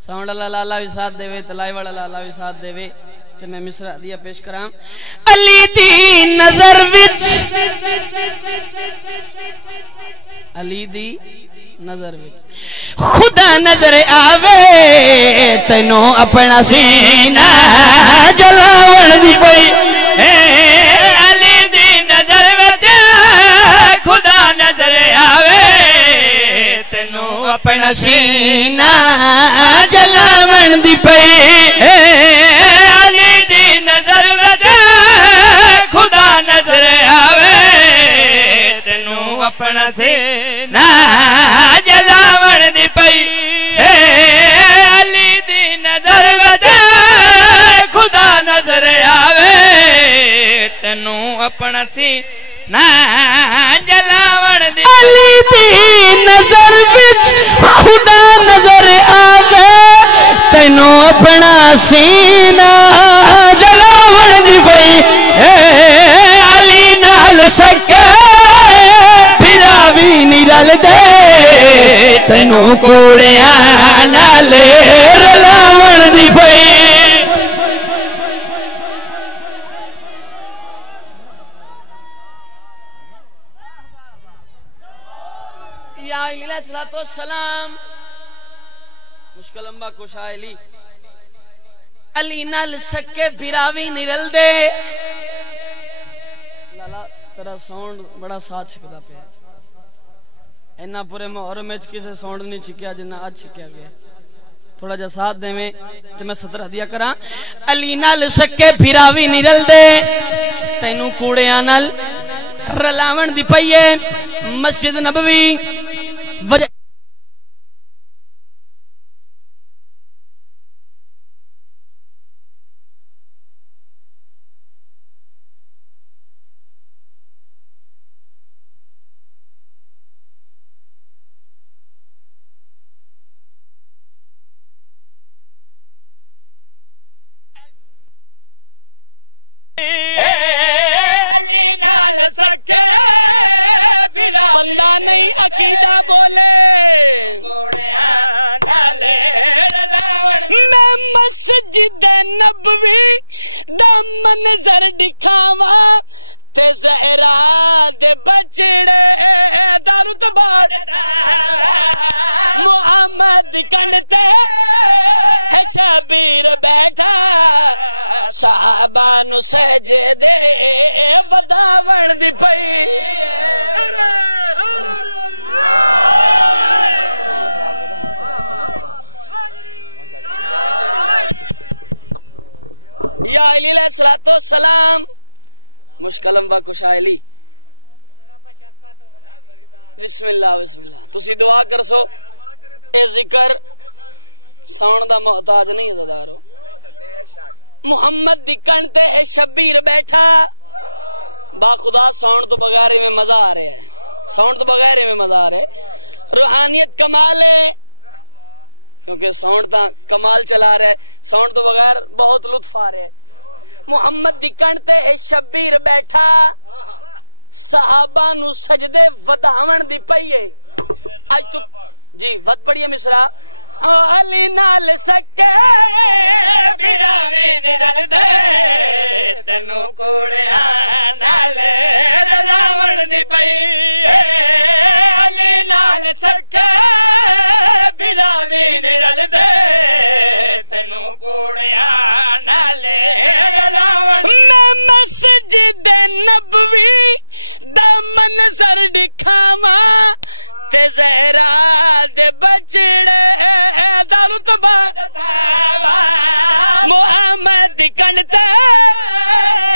Sound اللہ لالا بھی ساتھ دے وے تلائی والا لالا بھی ساتھ دے وے تے میں مصرع دیا پیش کراں علی دی نظر وچ علی دی نظر وچ خدا نظر آوے تینوں اپنا سینہ جلاوڑ دی پئی علی دی نظر وچ خدا نظر آوے تینوں اپنا سینہ جلاوڑ دی پئی علی دی نظر وچ خدا نظر آوے تینوں اپنا سینہ جلاوڑ دی پئی علی دی نظر وچ خدا نظر آوے تینوں اپنا سینہ جلاوڑ دی علی دی نظر وچ خدا نظر آوے تینوں اپنا سینہ جلاوڑ دی پئی علی نال سکے پھرا بھی نہیں رل دے تینوں کوڑیاں نال رلاوڑ دی پئی یا علیہ السلام مشکل امبا کشائلی علی نال سکے بھراوی نرل دے لالا تیرا ساؤنڈ بڑا ساتھ چھکتا پہ اینا پورے محرم میں کسے ساؤنڈ نہیں چھکیا جنہ آج چھکیا گیا تھوڑا جا ساتھ دے میں تے میں سترہ دیا کراں علی نال سکے بھراوی نرل دے تینوں کوڑیاں نال رلاون دی پئیے مسجد نبوی وجہ بندہ نہیں عقیدہ بولے میں مسجد نبوی دا منظر دکھاواں تے زہرا دے بچڑے دارو تباڑ محمد کنڈتے ہے شبیر بیٹھا صحابہ نو سجدے وداوڑ دی پئی یا علی علیہ السلام مشکلم و کشائلی بسم اللہ تسی دعا کر سو اے ذکر ساؤنڈ دا محتاج نہیں زدارو محمد دکن تے ہے شبیر بیٹھا با خدا ساؤنڈ تو بغیر میں مزہ آ رہے ہے ساؤنڈ تو بغیر میں مزہ آ رہے روحانیت کمال ہے کیونکہ ساؤنڈ تا کمال چلا رہے ساؤنڈ تو بغیر بہت لطف آ رہے محمد دکن تے ہے شبیر بیٹھا صحابہ نو سجدے وداون دی پئیے آج تو جی ود پڑھئے مصرع علی نال سکے بھراوی نرل دے تینوں کوڑیاں نال رلاوڑ دی پئی علی نال سکے بھراوی نرل دے تینوں کوڑیاں نال رلاوڑ میں مسجد نبوی دا منظر دکھاواں تے زہرا دے بچڑے دارو تبا محمد کنڈتے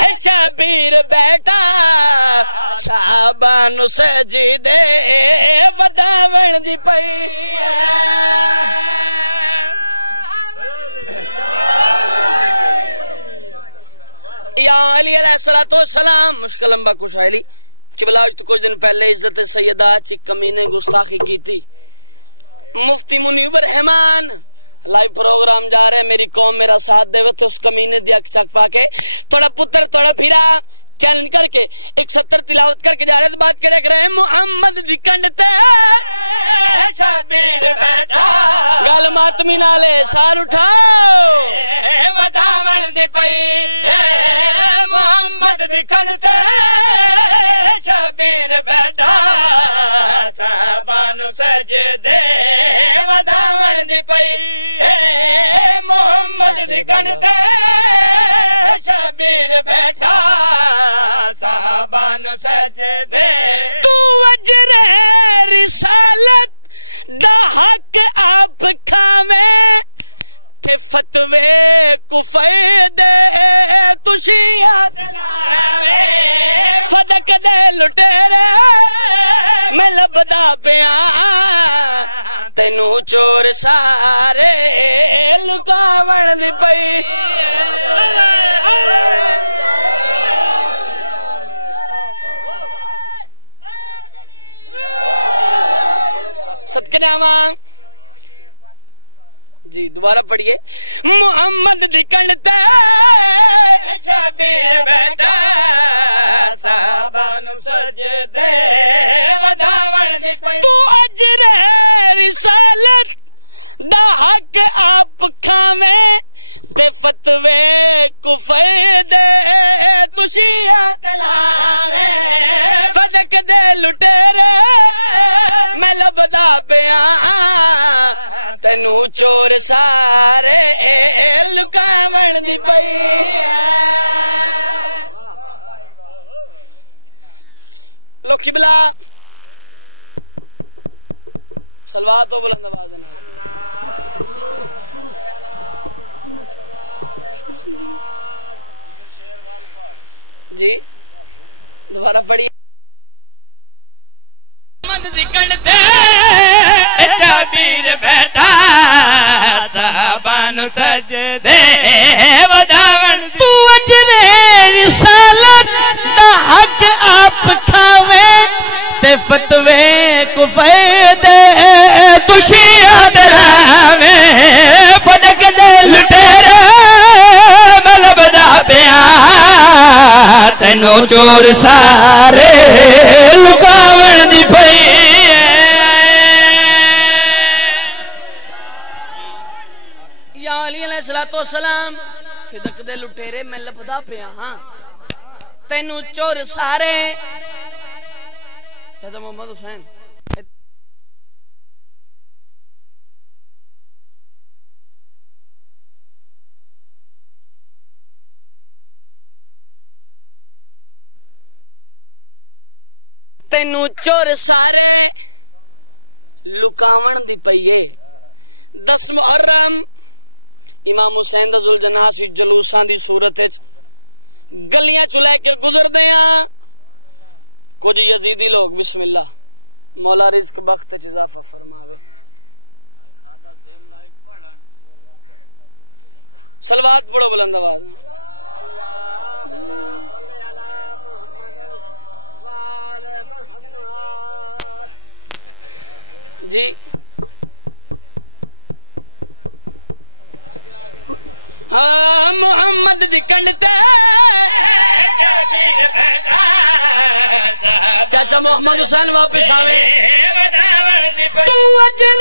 ہے شبیر بیٹھا صحابہ نو سجدے وداوڑ دی پئی یا علی علیہ السلام مشکل امبا کشائلی قبلہ تو کچھ دن پہلے عزت سیدہ چی کمینے گستاخی کی تھی مفتی منیب رحمان لائیو پروگرام جا رہے میری قوم میرا ساتھ دے وے تھے اس کمینے دیا چک پا کے توڑا پتر توڑا پھرا چیلنج کر کے 170 تلاوت کر کے جا رہے تو بات کرے کر رہے ہیں محمد دی کنڈتے شبیر بیٹھا گل ماتمی نالے سال اٹھاؤ وداون دی پئی محمد دی کنڈتے شبیر بیٹھا صحابہ نو سجدے وداون دی پئی محمد دی کنڈتے شبیر بیٹھا صحابہ نو سجدے تو اجر رسالت دا حق آپ کھاویں تے فتوے کفر دے تو شیعہ دلاوے صدق دے لٹیرے میں لبدا پیاں تینو چور سارے لکاون دی پئی صدقہ جاواں جی دوبارہ پڑھئے محمد دی کنڈتے شبیر بیٹھا صحابہ نو سجدے وداون دی پئی تو اجر رسالت دا حق آپ کھاویں تے فتوے کفر دے تو شیعہ دلاوے صدق دے لٹیرے میں لبدا پیاں تینو چور سارے لکاون دی پئی لو قبلہ صلوات و بلند آواز جی دوبارہ پڑھی شبیر بیٹھا صحابہ نو سجدے وداون تو اجر رسالت دا حق آپ کھاویں تے فتوے کفر دے تو شیعہ دلاویں صدق دے لٹیرے میں لبدا پیاں تینو چور سارے لکاون دی پئی یا علی علیہ السلام صدق دے لٹیرے میں لبدا پیا ہاں تینو چور سارے چاچا محمد حسین تینو چور سارے لکاون دی پئیے 10 محرم امام حسین دا ذوالجناح سی جلوساں دی صورت وچ گلیاں چلے کے گزر دیاں کچھ یزیدی لوگ بسم اللہ مولا رزق بخت وچ اضافہ فرماوے صلوات پڑھو بلند آواز جی ہاں محمد دی کنڈتے چاچا محمد حسین واپس آوے تو اجر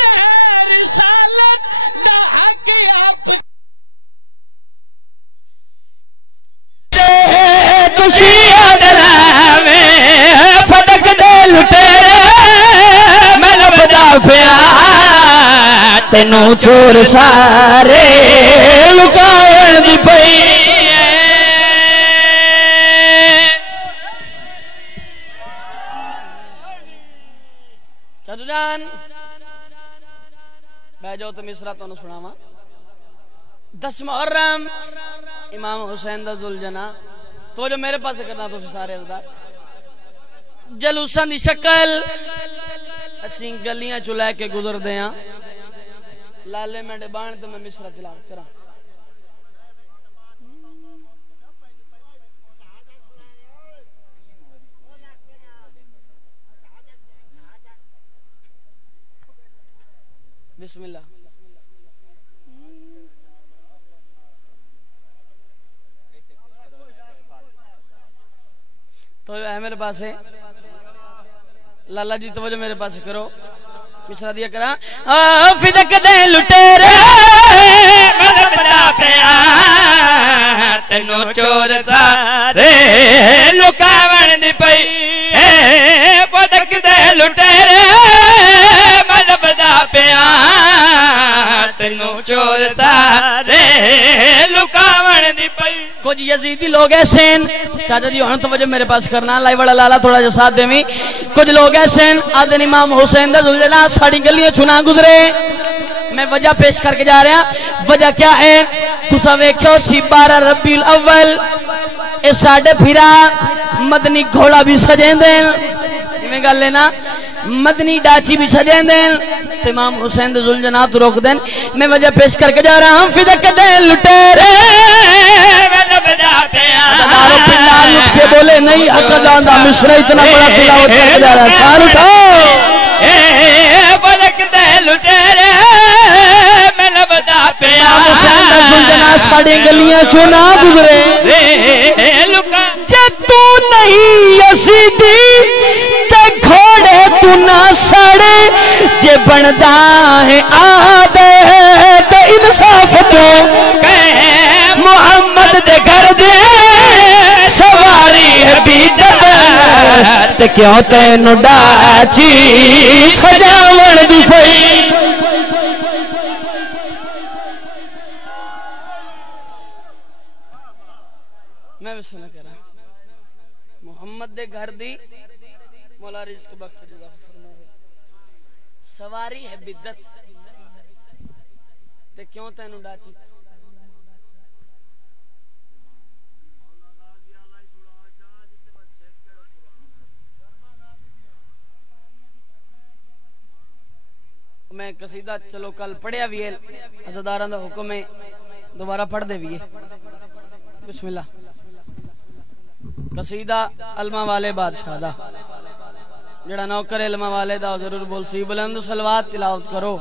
رسالت دا حق آپ دے تو شیعہ دلاوے صدق دے لٹیرے میں لبدا پیاں تینو چور سارے لکاون دی پئی چاچو جان بہ جاؤ تو مصرع تو سناواں 10 محرم امام حسین دا ذوالجناح تو جو میرے پاس کرنا تو سارے جلوساں دی شکل اسیں گلیاں چلے کے گزر دیاں لالے منڈے بان تے میں مصرع تلاوت کراں بسم اللہ تو ہے میرے پاس ہے لالا جی توجہ میرے پاس کرو مصرا دیا کرا فدک دے لٹیرے مطلب دا پیا تینو چور سارے لکاون دی پئی فدک دے لٹیرے مطلب دا پیا تینو چور سارے لکاون دی پئی کچھ یزیدی لوگ ایسے ہیں چاچا جی ہن توجہ میرے پاس کرنا لائی بڑا لالا تھوڑا جو ساتھ دیں کچھ لوگ ایسے ہیں آدھن امام حسین دا ذوالجلال ساڑی گلیاں چنا گزرے میں وجہ پیش کر کے جا رہا ہوں وجہ کیا ہے تسا ویکھو سی 12 ربیع الاول اے ساڑے پھرا مدنی گھوڑا بھی سجیں دیں میں گل لینا مدنی ڈاچی بھی سجیں دیں امام حسین دا ذوالجلال تو روک دیں میں وجہ پیش کر کے جا رہا ہوں فدک دے لٹیرے دارو پلال لٹ کے بولے نہیں اقدان دا مشرہ اتنا بڑا تلاوت کر کے جا رہا ہے سار اٹھاؤ بلک دے لٹیرے میں لبدا پیا حسین دا ذوالجلال ساڑے گلیاں چنا گزرے جے تو نہیں یزیدی تے گھوڑے تو نہ ساڑے جے بندہ ہے آدھے بے انصاف تو محمد دے گھر دے سواری ہے بیدت کیوں تینو ڈاچی سجاون دی فئی میں بسم اللہ کر رہا ہوں محمد دے گھر دی مولا رزق بخت جزا سواری ہے بدت تے کیوں تینو ڈاچی میں قصیدہ چلو کل پڑھیا بھی ہے عزداران دا حکم ہے دوبارہ پڑھ دے بھی ہے بسم اللہ قصیدہ علمہ والے بادشاہ دا جڑا نوکر علمہ والے دا ضرور بول سی بلند صلوات تلاوت کرو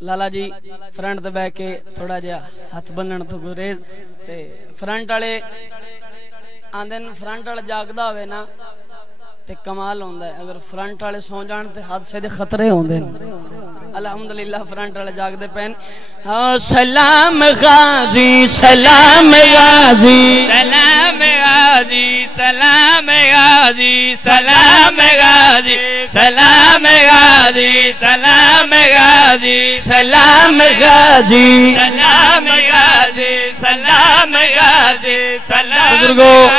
لالا جی فرنٹ تے بیٹھ کے تھوڑا جہا ہاتھ بنن تو گریز تے فرنٹ والے آندن فرنٹ والے جاگدا ہوئے نا تے کمال ہوندا ہے اگر فرنٹ والے سو جان تے حادثے دے خطرے ہوندے الحمدللہ فرنٹ والے جاگدے پین سلام غازی سلام غازی سلام غازی سلام غازی سلام غازی سلام غازی سلام غازی سلام غازی سلام غازی سلام غازی سلام بزرگو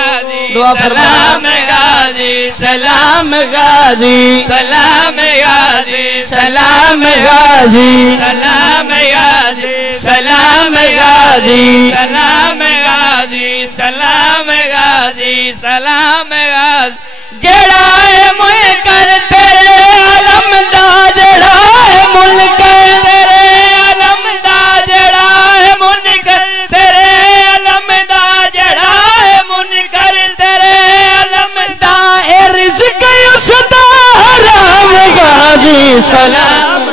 دعا سلام غازی سلام غازی سلام غازی سلام غازی سلام غازی سلام غازی سلام غازی سلام غازی سلام غازی جڑا ہے منکر تیرے علم دا جڑا ہے منکر تیرے علم دا جڑا ہے منکر تیرے علم دا جڑا ہے منکر تیرے علم دا اے رزق اس دا حرام غازی سلام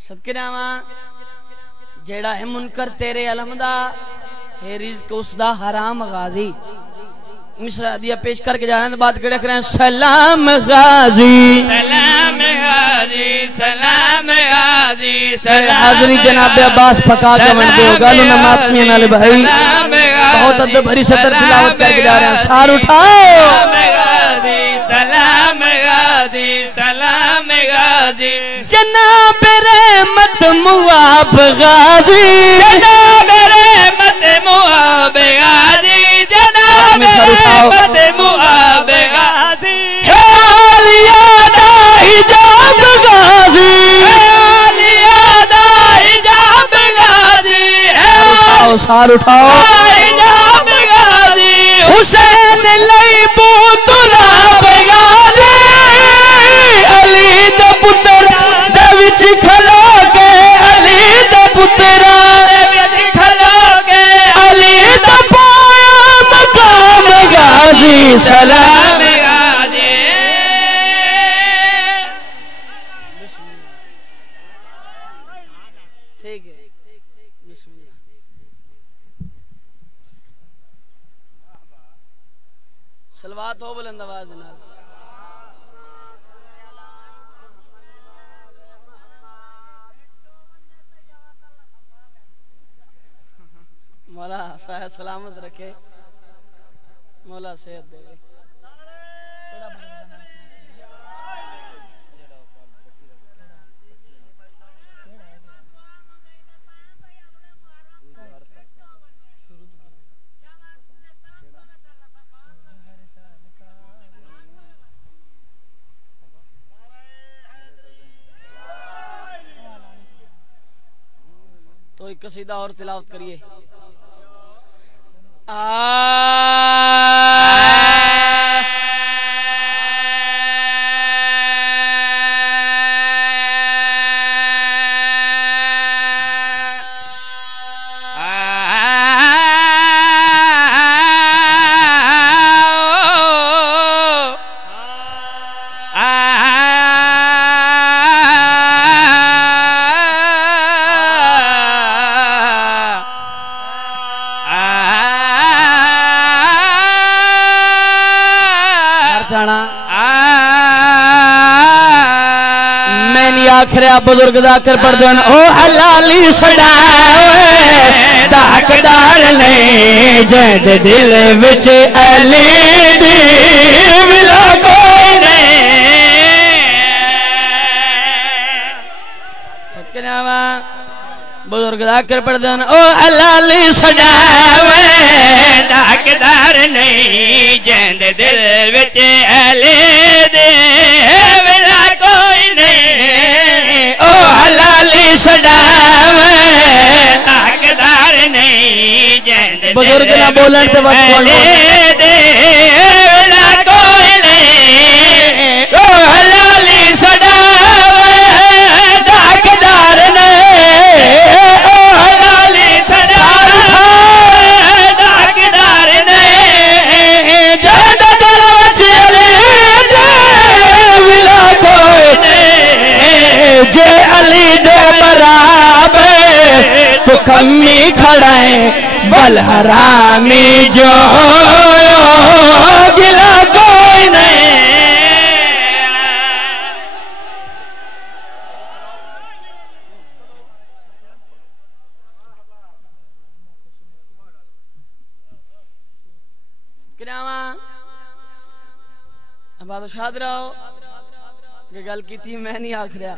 صدقے نامہ جیڑا ہے منکر تیرے علم دا ہے رزق اس دا حرام غازی مصرع دیا پیش کر کے جا رہے ہیں بات کڑے کریں سلام غازی سلام غازی سلام غازی سلام حاضری جناب عباس پھکا کے من دے گالو نماتمی نالے بھائی بہت عدد بھری صدر تلاوت کر کے جا رہے ہیں سار اٹھاؤ سلام غازی سلام غازی جناب رحمت مواب غازی جناب رحمت مواب غازی جناب رحمت مواب غازی حالیانا حجاب غازی حالیانا حجاب غازی سار اٹھاؤ حجاب غازی حسین لئی بوتراب غازی علی دا پتر دا وچ کھلو کے علی دا پتر کھلو کے علی دا پایا مقام غازی سلام سلوات ہو بلند آواز دینا مولا صحت سلامت رکھے مولا صحت دے تو ایک قصیدہ اور تلاوت کریے آخریا بزرگ ذاکر پڑھ دین او حلالی سڑاوے تاکدار نہیں جہد دل وچ علی دی ملا کوئی نہیں سکناوا بزرگ ذاکر پڑھ دین او حلالی سڑاوے تاکدار نہیں جہد دل وچ علی دی ملا کوئی نہیں حلالی سڑاوے تاکدار نہیں جہد بزرگ نہ بولن تے بس ویلا کوئی نہیں او حلالی سڑاوے تاکدار نہیں او حلالی سڑاوے تاکدار نہیں جہد دل وچ علی دے ویلا کوئی نہیں جے علی دے برابر تو کمی کھڑائیں والحرامی جو گلا کوئی نہیں بادو شاد رہو کہ گل کی تھی میں نہیں آکھ رہا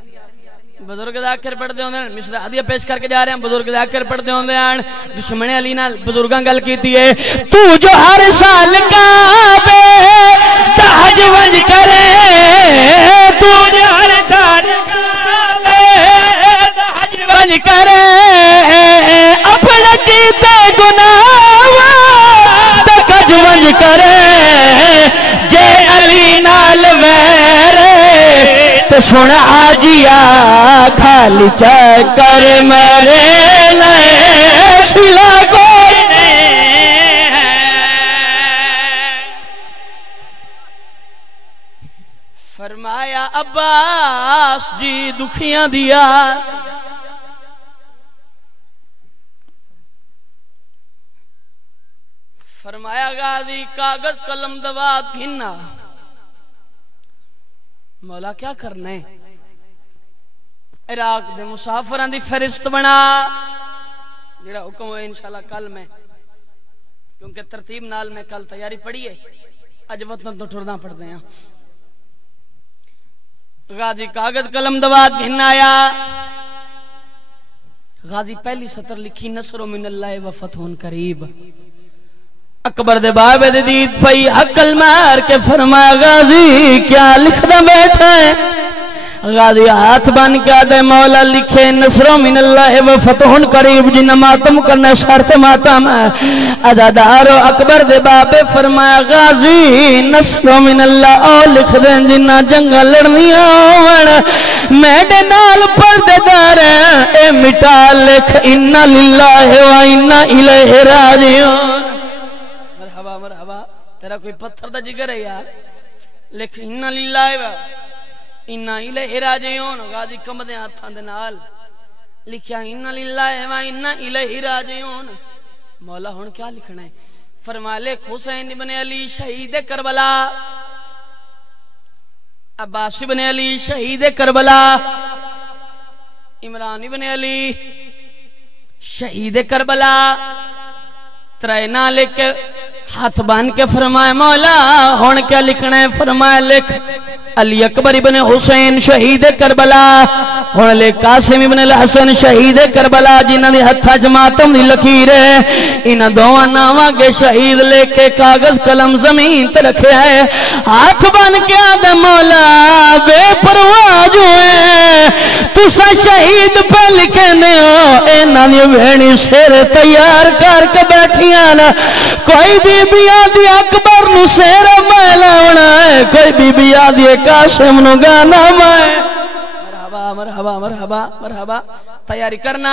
بزرگ ذاکر پڑھ دے ہوندے مصر عادیہ پیش کر کے جا رہے ہیں بزرگ ذاکر پڑھ دے ہوندے ہیں دشمن علی نال بزرگاں گل کیتی ہے تو جو ہر سال کعبے دا حج ونج کرے تو جو ہر سال کعبے دا حج ونج کرے اپنے کیتے گناہ دا حج ونج کرے جے علی نال ویرے تو سن حاجیا کھالی چکر میرے لئے سلا کوئی نہیں فرمایا عباس جی دکھیاں دیا فرمایا غازی کاغذ قلم دوات گھننا مولا کیا کرنا ہے عراق دے مسافران دی فرست بنا جڑا حکم ہے انشاءاللہ کل میں کیونکہ ترتیب نال میں کل تیاری پڑھی ہے اج وطن تو ٹھرنا پڑھ دیں غازی کاغذ قلم دوات گھن آیا غازی پہلی سطر لکھی نصر من اللہ و فتح قریب اکبر دے بابے دے دید پئی حقل مار کے فرمایا غازی کیا لکھنا بیٹھا ہے غازی ہاتھ بن کیا دے مولا لکھے نصر من اللہ و فتح قریب جنہ ماتم کرنا شرط ماتم ازادارو اکبر دے بابے فرمایا غازی نصر من اللہ او لکھ دیں جنہ جنگا لڑنیا میڈے نال پردے دار اے مٹا لکھ انہ للہ و انہ الیہ راجعون مرحبا تیرا کوئی پتھر دا جگر ہے یار لکھ انہ للہ و انہ الیہ راجعون غازی کم دے ہاتھاں دے نال لکھیا انہ للہ و انہ الیہ راجعون مولا ہن کیا لکھنا ہے فرمایا لکھ حسین ابن علی شہید کربلا، عباس ابن علی شہید کربلا، عمران ابن علی شہید کربلا، ترائنا لکھ کے ہاتھ بان کے فرمایا مولا ہون کیا لکھنا ہے؟ فرمایا لکھ علی اکبر ابن حسین شہید کربلا، ہون لکھ قاسم ابن الحسن شہید کربلا، جنہاں دی ہتھاں وچ ماتم دی لکیر ہے، انہاں دوواں ناواں کے شہید لے کے کاغذ قلم زمین تے رکھیا ہے، ہاتھ بن کے آدھے مولا بے پرواہ جو ہے تسا شہید پہ لکھنے ہو، انہاں دی بھینی سر تیار کر کے بیٹھی کوئی بی بی آدھی اکبر نو سیر میں لاؤنا ہے، کوئی بی بی آدھی قاسم نو گانا میں مرحبا مرحبا مرحبا مرحبا تیاری کرنا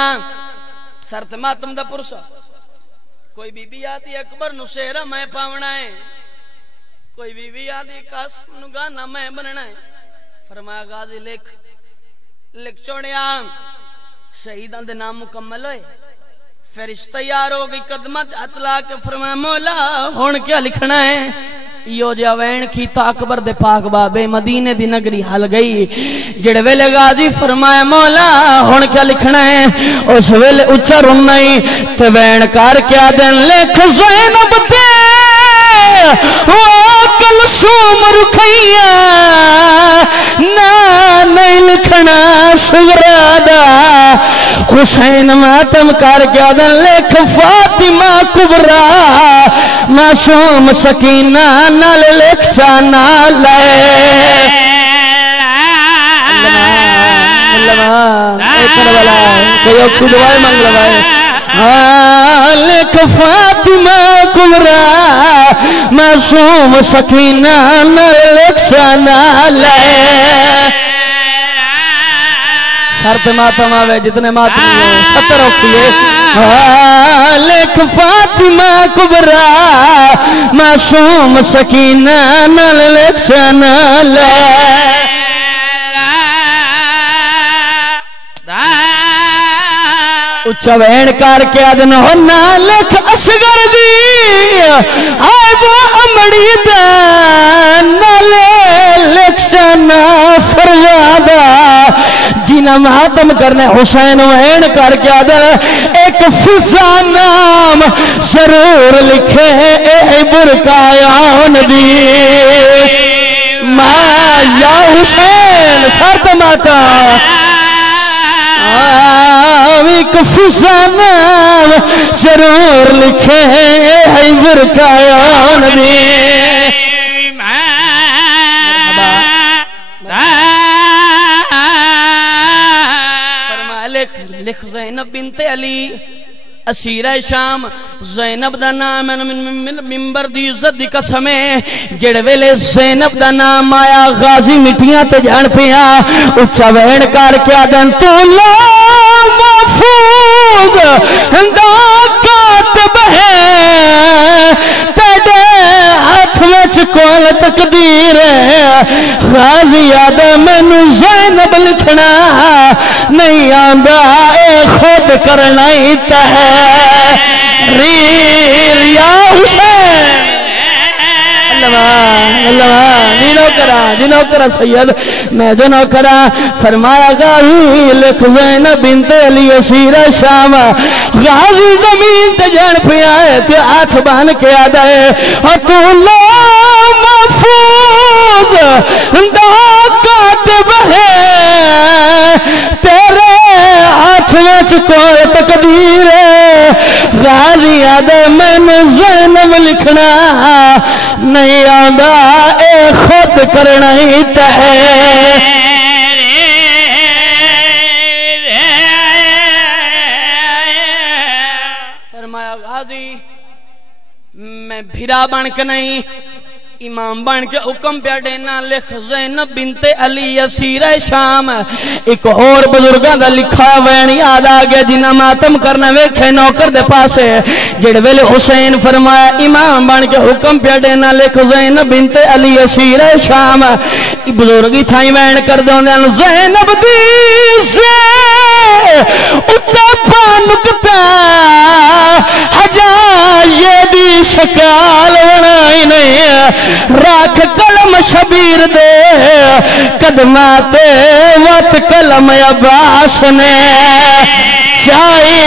سرت ماتم دا پرسا، کوئی بی بی آدھی اکبر نو سیر میں پاونا ہے، کوئی بی بی آدھی قاسم نو گانا میں بننا ہے۔ فرمایا غازی لکھ چھوڑیا، شہیدان دے نام مکمل ہوئے، فرشتہ تیار ہو گئی قدمت اطلاع کے فرمایا مولا ہون کیا لکھنا ہے؟ یو جاوین کی تا اکبر دے پاک بابے مدینے دی نگری حل گئی، جڑ ویلے غازی فرمایا مولا ہون کیا لکھنا ہے؟ اس ویلے اچھا رن نہیں تے وین کار کیا دن لکھ زینب تے وہ کلثوم رکھیا نا نہیں لکھنا سغرا دا، حسین ماتم کر کے دن لکھ فاطمہ کبرا، معصوم سکینہ نال لکھ جانا لے لکھ فاطمہ کبرا، معصوم سکینہ نال لکھ جانا لے۔ شرط ماتم آوے جتنے ماتم ہیں ستر رکھئے، لکھ فاطمہ کبرا، معصوم سکینہ نال لکھ جانا لے۔ اچھا وین کار کے آدن ہونا لکھ اصغر دی، آئے وہ امڑی دان نالے لکھ جانا فریادہ، جنہ ماتم کرنے حسین وین کر کے آدن ایک فضا نام ضرور لکھے اے برکایان دی، ماں یا حسین سارت ماتا ایک فضا نام ضرور لکھے اے برکایان دی۔ لکھ زینب بنت علی اسیرہ شام، زینب دا نام منبر دی عزت دی قسم ہے، جڑ ویلے زینب دا نام آیا غازی مٹیاں تے جان پیا، اچھا وین کار کے آدن تو لا محفوظ دا کاتب ہے، تیڑے ہاتھ وچ کول تقدیر ہے، غازی آدم میں زینب لکھنا نہیں آندہ اے خود کرنا ہی تحریر یا حسین۔ جنہوں کرا سید میں جنہوں کرا فرمایا غازی لکھ زینب بنت علی اسیرہ شام، غازی زمین تے جان پیا ہے تے ہاتھ بان کے آدھا ہے، اور تو لا محفوظ دا کاتب ہے، تیرے ہاتھ وچ کوئی تقدیر ہے، غازی آدھے میں زینب لکھنا نہیں آدھا اے خود کرنا ہی تحریر۔ فرمایا غازی میں بھیرا بن کے نہیں امام بن کے حکم پہ دینا، لکھ زینب بنت علی اسیرہ شام۔ ایک اور بزرگاں دا لکھا وین یاد آگے جنہ ماتم کرنا ویکھے نوکر دے پاسے، جڑ ویلے حسین فرمایا امام بن کے حکم پہ دینا، لکھ زینب بنت علی اسیرہ شام۔ بزرگی تھائی وین کر دوں دیں زینب دی سے اتے پانکتا حجا یہ دی دی شکال بنائی نہیں راکھ قلم شبیر دے قدماتے وقت قلم عباس نے چاہیے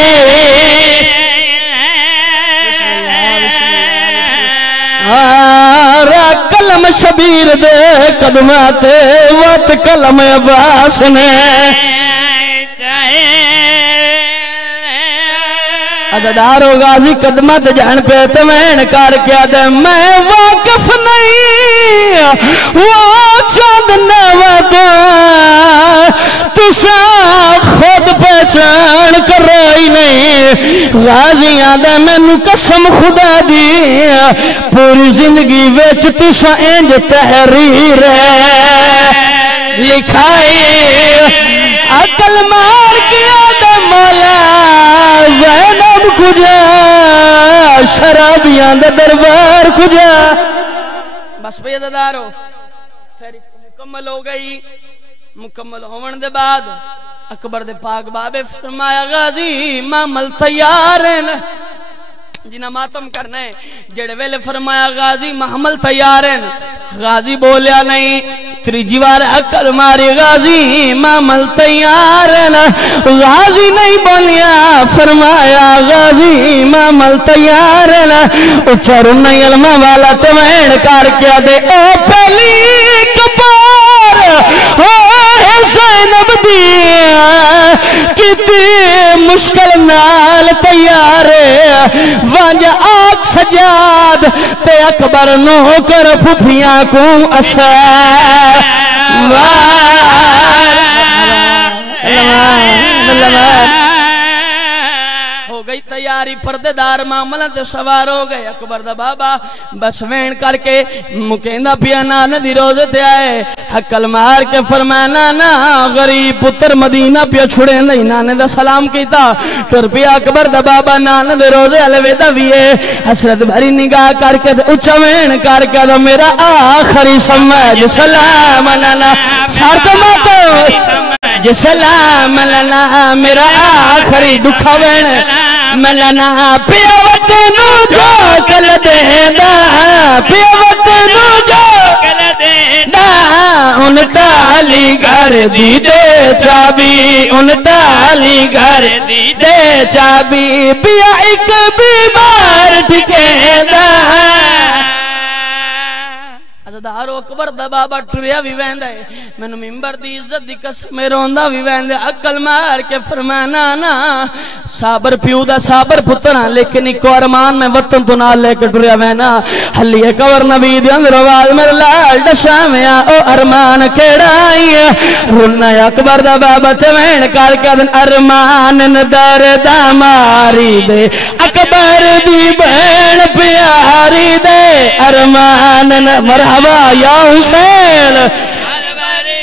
قلم شبیر دے قدماتے وقت قلم عباس نے عددارو غازی قدمت جان پہ تمہیں کار کیا دے میں واقف نہیں وہ چند نودا تسا خود پہچان کر رہی نہیں غازی آدھے میں نو قسم خدا دی پوری زندگی ویچ تسا انج تحریر لکھائی عقل مار کیا دے مولا زینب کجا شرابیاں دے دربار کجا بس بھئی عزدارو فہرست مکمل ہو گئی مکمل ہون دے بعد اکبر دے پاک بابے فرمایا غازی معمل تیار ہے جنہ ماتم کرنا ہے جڑے ویلے فرمایا غازی محمل تیار ہے غازی بولیا نہیں تریجی بار عقل ماری غازی محمل تیار ہے غازی نہیں بولیا فرمایا غازی محمل تیار ہے اچھرن علمہ والا تمہیں کار کیا دے او پہلی کبار زینب دیا کتی مشکل نال تیار وانج آگ سجاد تے اکبر نو کر پھپیاں کو اسا ہو گئی تیاری پردیدار معاملہ تے سوار ہو گئے اکبر دا بابا بس وین کر کے مکیندہ پیا نانے دی روزے تے آئے حقل مار کے فرمایا نانا غریب پتر مدینہ پیا چھڑے نہیں نانے دا سلام کیتا پھر پیا اکبر دا بابا نانے دے روزے الویدہ بھی ہے حسرت بھری نگاہ کر کے اچھا وین کر کے دا میرا آخری سمجھ سلام نانا سارت ماتو سلام نانا میرا آخری دکھا وین ملنا پیا وطنو جو کل دے دا پیا وطنو جو کل دے دا ان تالی گھر دی دے چابی ان تالی گھر دی دے چابی پیا ایک بیمار ٹھکے دا عزدارو اکبر دا بابا ٹریا بھی ویندہ ہے میں ممبر دی عزت دی قسم روندہ بھی ویندہ عقل مار کے فرمانا نا صابر پیو دا صابر پتران لیکن ایکو ارمان میں وطن تو نال لے کے ٹریا وینا حلی اکبر نبی دی اندر آواز میرے لال ڈشا میں او ارمان کیڑائی رنہ اکبر دا بابا تمہیں کار کے دن ارمان ندر دا ماری دے اکبر دی بین پیاری دے ارمان مرحبا یا حسین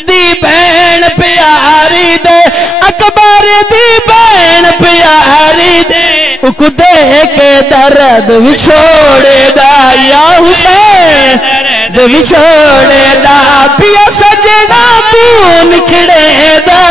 دی بین پیاری دے اکبر دی بین پیاری دے اکو دے کے درد وچھوڑے دا یا حسین دے وچھوڑے دا پیا سجنا تو نکھڑے دا